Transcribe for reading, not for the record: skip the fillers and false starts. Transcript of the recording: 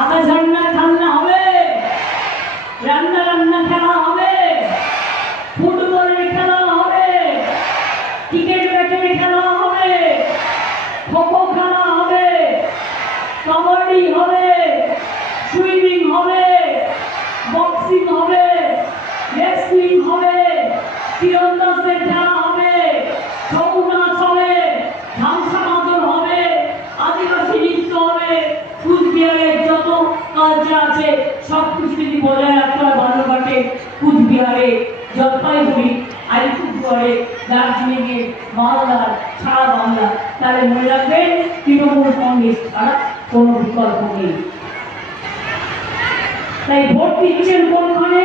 আকাশ রান্না ঠান্ডা হবে, রান্না রান্না খেলা হবে, ফুটবলের খেলা হবে, ক্রিকেট ব্যাটের খেলা হবে, খোখো খেলা হবে, কাবাডি হবে, সুইমিং হবে, বক্সিং হবে, রেসলিং হবে, তীরন্দাজের খেলা হবে, ছৌ নাচ হবে, ধামসা মাদল হবে, আদিবাসী নৃত্য হবে, কুচবিহারের যত কালচার আছে সব কিছু যদি বজায় রাখতে হয় বালুরঘাটে, কুচবিহারে, জলপাইগুড়ি, আলিপুরদুয়ারে, দার্জিলিংয়ে, মালদার, সারা বাংলা, তাহলে মনে রাখবেন তৃণমূল কংগ্রেস ছাড়া কোনো বিকল্প নেই। তাই ভোট দিচ্ছেন কোনখানে?